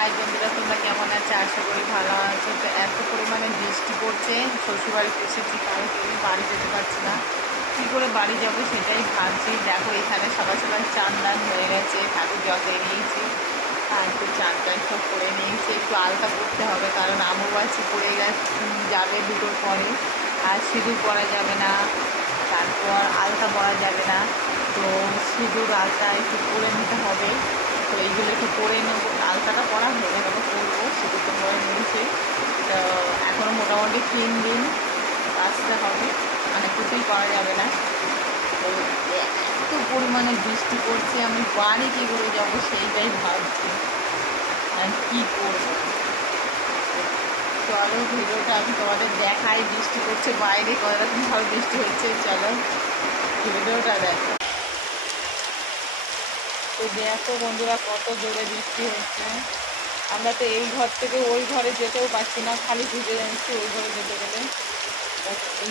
High বন্ধুরা, তোমরা কেমন আছে? আশা করি ভালো আছো। তো এত পরিমাণে বৃষ্টি পড়ছে, শ্বশুরবাড়িতে এসেছি কালকে আমি বাড়ি যেতে পারছি না। কী করে বাড়ি যাব সেটাই ভাবছি। দেখো, এখানে সবাই সবাই চান দান হয়ে গেছে, ঠাকুর জল নিয়েছি, আর একটু চান টান সব করে নিয়েছি। একটু আলতা পরতে হবে, কারণ আমুবাচি পড়ে গেছে যাবে দুটোর পরে, আর সিঁদুর পরা যাবে না, তারপর আলতা পরা যাবে না। তো সিঁদুর, আলতা একটু করে নিতে হবে। তো এইগুলো একটু করে নেব। আলতাটা পরা হয়ে গেলে করব সিঁদুর তো পরে নিয়েছি। তো এখনও মোটামুটি তিন দিন আসতে হবে মানে কিছুই করা যাবে না। এত পরিমাণে বৃষ্টি পড়ছে, আমি বাড়ি কী করে যাব সেইটাই ভাবছি। আর কী করব? চলো ভিডিওটা আমি তোমাদের দেখাই, বৃষ্টি পড়ছে বাইরে কতরকমভাবে বৃষ্টি হচ্ছে, চলো ভিডিওটা দেখো। তো দেখো বন্ধুরা কত জোরে বৃষ্টি হচ্ছে। আমরা তো এই ঘর থেকে ওই ঘরে যেতেও পারছি না খালি ভিজে যাচ্ছি ওই ঘরে যেতে গেলে। এই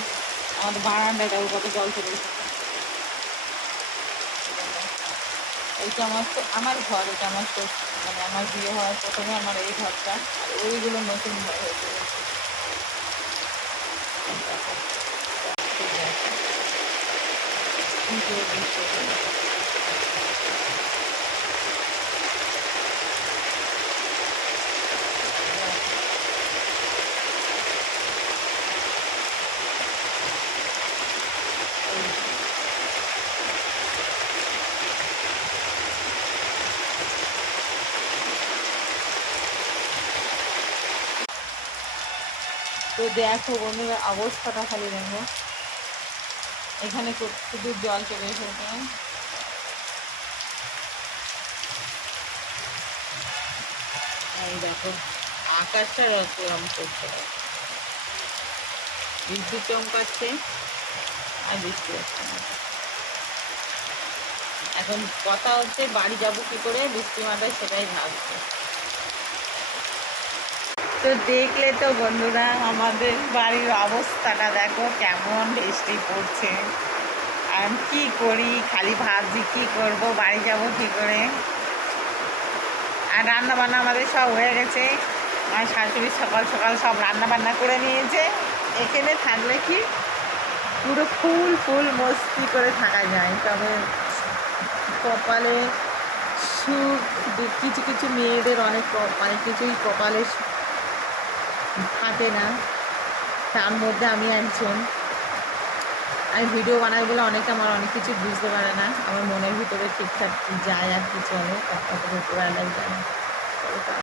আমাদের বারান্দায় দেখো কত জল চলে এইটা আমার আমার ঘর এটা আমার তো মানে আমার বিয়ে হওয়ার প্রথমে আমার এই ঘরটা আর ওইগুলো নতুন ঘর হয়েছে। দেখো, ঠিক তো দেখো বন্ধুরা, অবস্থাটা খালি দেখো। এখানে শুধু জল চলে এসেছে। দেখো, আকাশটা রকম করছে। বিদ্যুৎ চমকাচ্ছে আর বৃষ্টি হচ্ছে। এখন কথা হচ্ছে বাড়ি যাব কি করে বৃষ্টি মাথায় সেটাই ভাবছি। তো দেখলে তো বন্ধুরা আমাদের বাড়ির অবস্থাটা দেখো কেমন বৃষ্টি পড়ছে। আর কি করি? খালি ভাবছি কি করব? বাড়ি যাব কি করে? আর রান্না বান্না আমাদের সব হয়ে গেছে। আমার শাশুড়ি সকাল সকাল সব রান্না বান্না করে নিয়েছে। এখানে থাকলে কি পুরো ফুল ফুল মস্তি করে থাকা যায়। তবে কপালে সুখ, কিছু কিছু মেয়েদের অনেক অনেক কিছুই কপালে থাকে না, তার মধ্যে আমি একজন। আমি ভিডিও বানাই বলে অনেকে আমার অনেক কিছু বুঝতে পারে না। আমার মনের ভিতরে ঠিকঠাক যায় আর কি চলে কথা বলতে পারে না